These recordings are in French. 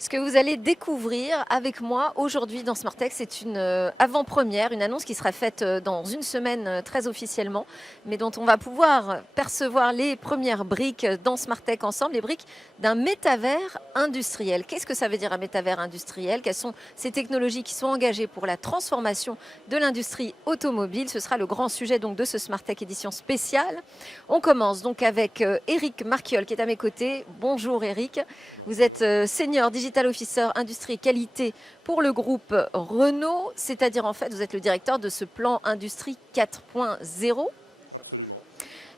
Ce que vous allez découvrir avec moi aujourd'hui dans Smartech, c'est une avant-première, une annonce qui sera faite dans une semaine très officiellement, mais dont on va pouvoir percevoir les premières briques dans Smartech ensemble, les briques d'un métavers industriel. Qu'est-ce que ça veut dire un métavers industriel? Quelles sont ces technologies qui sont engagées pour la transformation de l'industrie automobile? Ce sera le grand sujet donc de ce Smartech édition spéciale. On commence donc avec Eric Marquiol qui est à mes côtés. Bonjour Eric. Bonjour. Vous êtes senior digital officer industrie et qualité pour le groupe Renault, c'est-à-dire en fait vous êtes le directeur de ce plan Industrie 4.0. Absolument.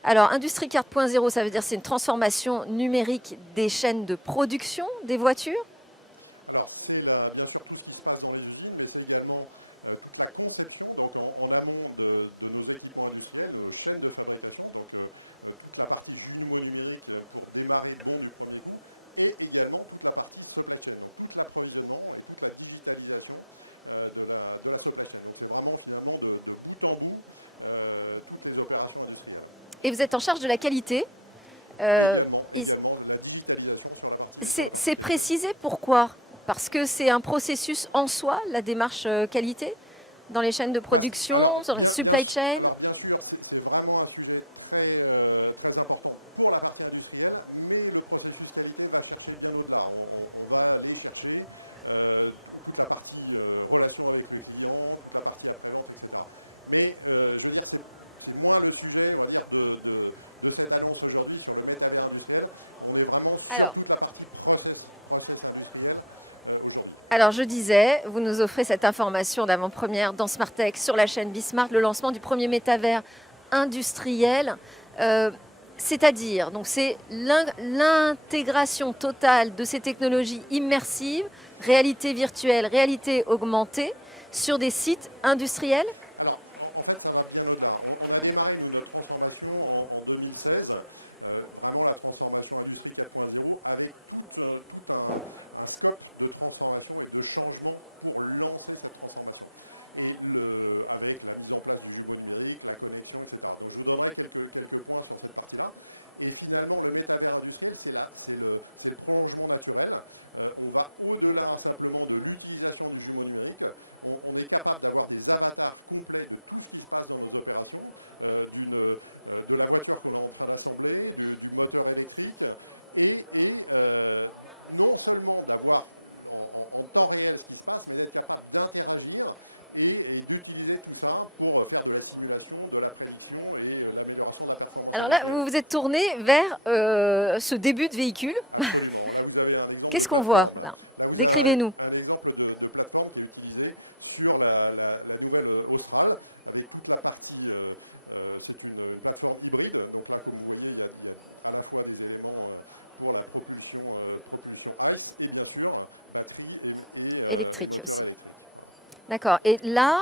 Alors Industrie 4.0, ça veut dire c'est une transformation numérique des chaînes de production des voitures? Alors c'est bien sûr tout ce qui se passe dans les usines, mais c'est également toute la conception, donc en amont de nos équipements industriels, nos chaînes de fabrication, donc toute la partie jumeau-numérique pour démarrer bon du premier coup, et également toute la partie supply chain, donc tout l'approvisionnement et toute la digitalisation de la supply chain. Donc c'est vraiment finalement de bout en bout toutes les opérations industrielles. Et vous êtes en charge de la qualité. Également la digitalisation sur la partie C'est qualité. précisé pourquoi? Parce que c'est un processus en soi, la démarche qualité dans les chaînes de production, dans la supply chain. Alors bien sûr, c'est vraiment un sujet très important pour la partie industrielle, mais le processus qualité va chercher bien au-delà. On va aller chercher toute la partie relation avec le client, toute la partie après-vente, etc. Mais je veux dire, c'est moins le sujet, on va dire, de cette annonce aujourd'hui sur le métavers industriel. On est vraiment sur toute la partie process industriel aujourd'hui. Alors je disais, vous nous offrez cette information d'avant-première dans Smartech sur la chaîne Bismart, le lancement du premier métavers industriel. C'est-à-dire, donc c'est l'intégration totale de ces technologies immersives, réalité virtuelle, réalité augmentée, sur des sites industriels? Alors, en fait, ça va bien au-delà. On a démarré, nous, notre transformation en 2016, vraiment la transformation Industrie 4.0, avec tout un scope de transformation et de changement pour lancer cette transformation. Et avec la mise en place du jumeau numérique, la connexion, etc. Donc, je vous donnerai quelques points sur cette partie-là. Et finalement, le métavers industriel, c'est le prolongement naturel. On va au-delà simplement de l'utilisation du jumeau numérique. On est capable d'avoir des avatars complets de tout ce qui se passe dans nos opérations, de la voiture qu'on est en train d'assembler, du moteur électrique, et non seulement d'avoir en temps réel ce qui se passe, mais d'être capable d'interagir et d'utiliser tout ça pour faire de la simulation, de la prédiction et l'amélioration de la performance. Alors là, vous vous êtes tourné vers ce début de véhicule. Absolument. Là, vous avez un exemple de Qu'est-ce qu'on plateforme. voit Là, vous avez Décrivez-nous. un exemple de plateforme qui est utilisé sur la nouvelle Austral, avec toute la partie, c'est une plateforme hybride. Donc là, comme vous voyez, il y a à la fois des éléments pour la propulsion ICE et bien sûr batterie et moteur électrique. Voilà. D'accord. Et là,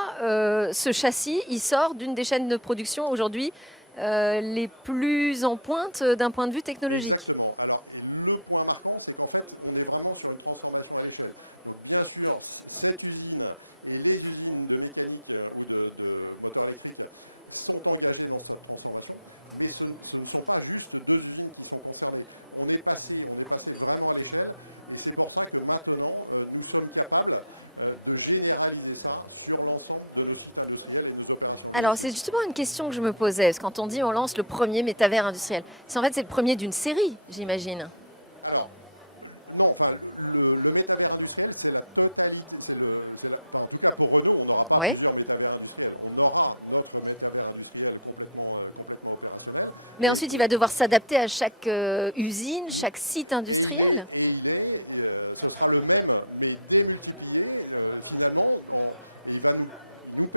ce châssis, il sort d'une des chaînes de production aujourd'hui les plus en pointe d'un point de vue technologique. Exactement. Alors, et le point marquant, c'est qu'en fait, on est vraiment sur une transformation à l'échelle. Donc, bien sûr, cette usine et les usines de mécanique ou de moteur électrique sont engagées dans cette transformation, mais ce ne sont pas juste deux usines qui sont concernées. On est passé vraiment à l'échelle, et c'est pour ça que maintenant, nous sommes capables de généraliser ça sur l'ensemble de nos sites industriels et nos opérations. Alors, c'est justement une question que je me posais, parce que quand on dit on lance le premier métavers industriel, c'est le premier d'une série, j'imagine. Alors, non, enfin, le métavers industriel, c'est la totalité. En tout cas, pour Renault, on n'aura pas plusieurs métavers industriels. On aura notre métavers industriel complètement opérationnel. Mais ensuite, il va devoir s'adapter à chaque usine, chaque site industriel. Ce sera le même, mais démultiplié, finalement. Et il nous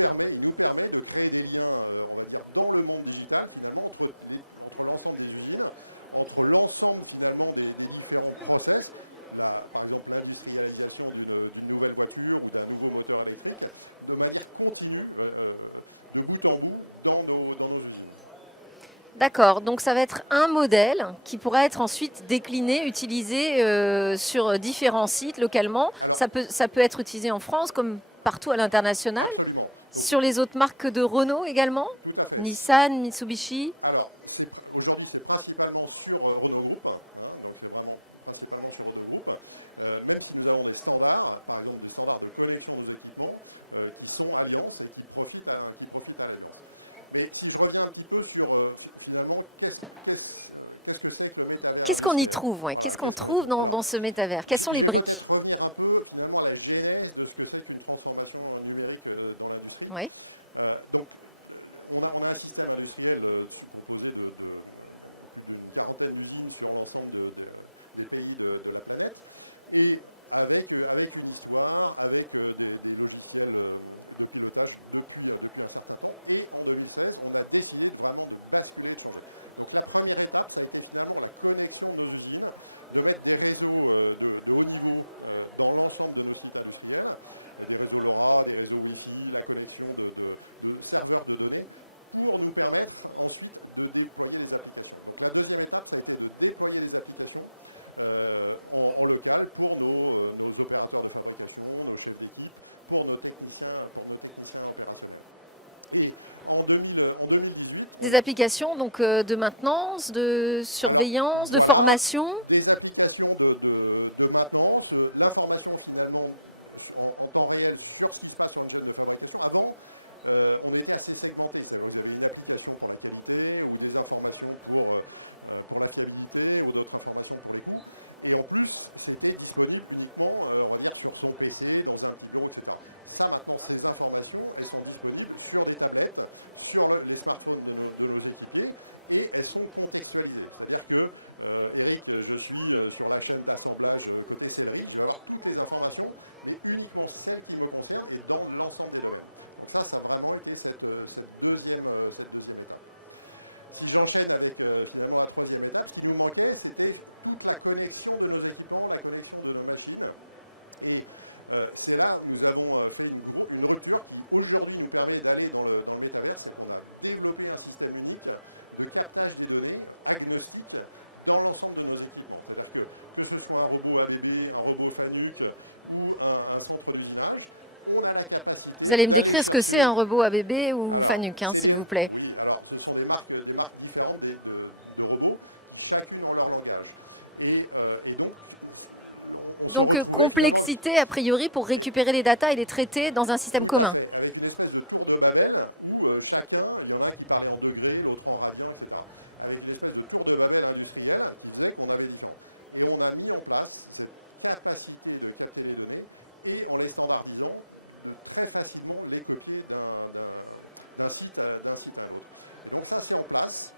permet de créer des liens, on va dire, dans le monde digital, finalement, entre l'ensemble des usines, entre l'ensemble, finalement, des différents process. Par exemple, l'industrialisation d'une nouvelle voiture ou d'un nouveau moteur électrique, de manière continue, de bout en bout, dans nos usines. D'accord, donc ça va être un modèle qui pourra être ensuite décliné, utilisé sur différents sites localement. Alors, ça peut être utilisé en France comme partout à l'international. Absolument. Donc, sur les autres marques de Renault également? Tout à fait. Nissan, Mitsubishi? Alors, aujourd'hui, c'est principalement sur Renault Group. Donc, c'est vraiment principalement sur Odo Group, même si nous avons des standards, par exemple des standards de connexion de nos équipements, qui sont Alliance et qui profitent à l'Alliance. Mais si je reviens un petit peu sur, finalement, qu'est-ce que c'est que le métavers Qu'est-ce qu'on y industriel ? trouve Voilà, Qu'est-ce qu'on qu'est-ce qu'on y trouve trouve Alors, dans ce métavers Quels sont les je vais briques peut-être revenir un peu, finalement, à la genèse de ce que c'est qu'une transformation numérique dans l'industrie. Oui. Donc, on a un système industriel composé de plus d'une quarantaine d'usines sur l'ensemble des pays de la planète. Et avec une histoire, avec des logiciels de pilotage depuis un certain temps. Et en 2016, on a décidé vraiment de basculer et de changer. Donc la première étape, ça a été finalement la connexion de nos usines, de mettre des réseaux de haut niveau dans l'ensemble de nos sites industriels, des réseaux LoRa, des réseaux Wi-Fi, la connexion de serveurs de données, pour nous permettre ensuite de déployer les applications. Donc la deuxième étape, ça a été de déployer les applications en local pour nos opérateurs de fabrication, nos chefs d'équipe, pour nos techniciens opérationnels. Et en 2018... Des applications donc, de maintenance, de surveillance, Alors, voilà, de formation. Des applications de maintenance, l'information finalement en temps réel sur ce qui se passe sur une chaîne de fabrication. Avant, on était assez segmenté. C'est-à-dire que vous avez une application pour la qualité ou des informations pour la fiabilité ou d'autres informations pour les coûts. Et en plus, c'était disponible uniquement, on va dire, sur son PC, dans un petit bureau, etc. Ça, maintenant, ces informations, elles sont disponibles sur des tablettes, sur les smartphones de nos équipiers, et elles sont contextualisées. C'est-à-dire que, Eric, je suis sur la chaîne d'assemblage côté sellerie, je vais avoir toutes les informations, mais uniquement celles qui me concernent et dans l'ensemble des domaines. Donc ça a vraiment été cette deuxième étape. Si j'enchaîne avec finalement la troisième étape, ce qui nous manquait, c'était toute la connexion de nos équipements, la connexion de nos machines. Et c'est là où nous avons fait une rupture qui aujourd'hui nous permet d'aller dans le métavers, c'est qu'on a développé un système unique de captage des données agnostique dans l'ensemble de nos équipements. C'est-à-dire que ce soit un robot ABB, un robot FANUC ou un centre d'usinage, on a la capacité. Vous allez me décrire ce que c'est un robot ABB ou FANUC, s'il vous plaît. Oui, alors ce sont des marques différentes de robots qui chacune ont leur langage. Et donc, on se retrouvait complexité a priori pour récupérer les datas et les traiter dans un système commun. Tout à fait, avec une espèce de tour de Babel où chacun, il y en a un qui parlait en degrés, l'autre en radians, etc. Avec une espèce de tour de Babel industriel qui faisait qu'on avait différents. Et on a mis en place cette capacité de capter les données et en les standardisant, de très facilement les copier d'un site à l'autre. Et donc ça, c'est en place.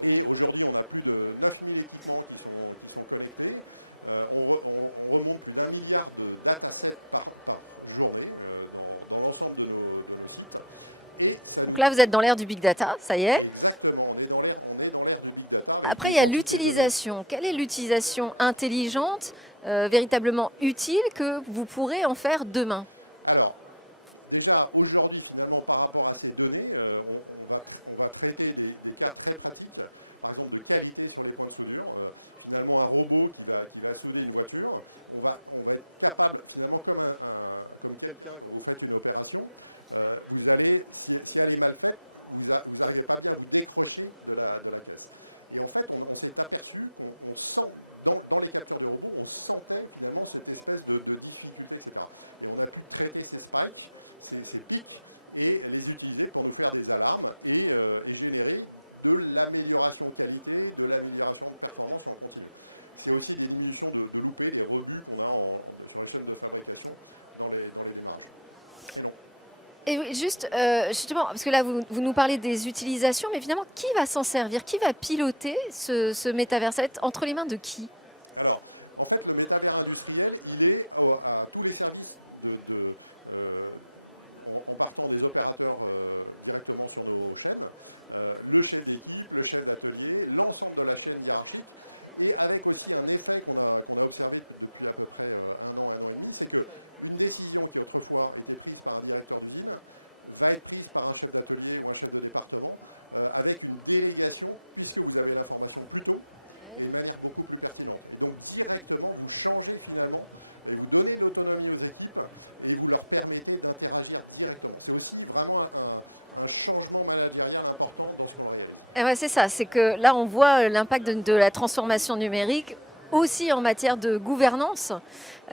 Et aujourd'hui, on a plus de 9000 équipements qui sont connectés. On remonte plus d'1 milliard de datasets par journée dans l'ensemble de nos sites. Et ça Donc là, vous êtes dans l'ère du big data, ça y est. Exactement, on est dans l'ère du big data. Avec après, il y a l'utilisation. Quelle est l'utilisation intelligente, véritablement utile, que vous pourrez en faire demain ? Alors, déjà, aujourd'hui, finalement, par rapport à ces données, on va traiter des cas très pratiques, par exemple de qualité sur les points de soudure. Finalement, un robot qui va souder une voiture, on va être capable, finalement, comme quelqu'un, quand vous faites une opération, vous allez, si elle est mal faite, vous n'arrivez pas bien à vous décrocher de la caisse. Et en fait, on s'est aperçu qu'on sent, dans les captures de robots, on sentait finalement cette espèce de difficulté, etc. Et on a pu traiter ces spikes, ces pics, et les utiliser pour nous faire des alarmes et générer de l'amélioration qualité, de l'amélioration de performance en continu. C'est aussi des diminutions de loupés, des rebuts qu'on a sur les chaînes de fabrication dans les démarrages. Et non. Et oui, justement, parce que là, vous nous parlez des utilisations, mais finalement, qui va s'en servir ? Qui va piloter ce métavers ? Ça va être entre les mains de qui ? Alors, en fait, le métavers industriel, il est à tous les services en partant des opérateurs directement sur nos chaînes, le chef d'équipe, le chef d'atelier, l'ensemble de la chaîne hiérarchique, et avec aussi un effet qu'on a observé depuis à peu près un an et demi, c'est qu'une décision qui autrefois était prise par un directeur d'usine va être prise par un chef d'atelier ou un chef de département avec une délégation, puisque vous avez l'information plus tôt, et de manière beaucoup plus pertinente. Et donc directement, vous changez finalement, et vous donnez de l'autonomie aux équipes, et vous leur permettez d'interagir directement. C'est aussi vraiment un changement managérial important dans ce qu'on réalise. Et ouais, c'est ça, c'est que là on voit l'impact de la transformation numérique aussi en matière de gouvernance.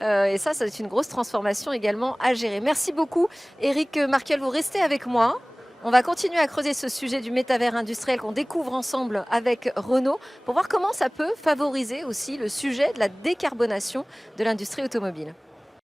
Et ça c'est une grosse transformation également à gérer. Merci beaucoup Éric Markel, vous restez avec moi. On va continuer à creuser ce sujet du métavers industriel qu'on découvre ensemble avec Renault pour voir comment ça peut favoriser aussi le sujet de la décarbonation de l'industrie automobile.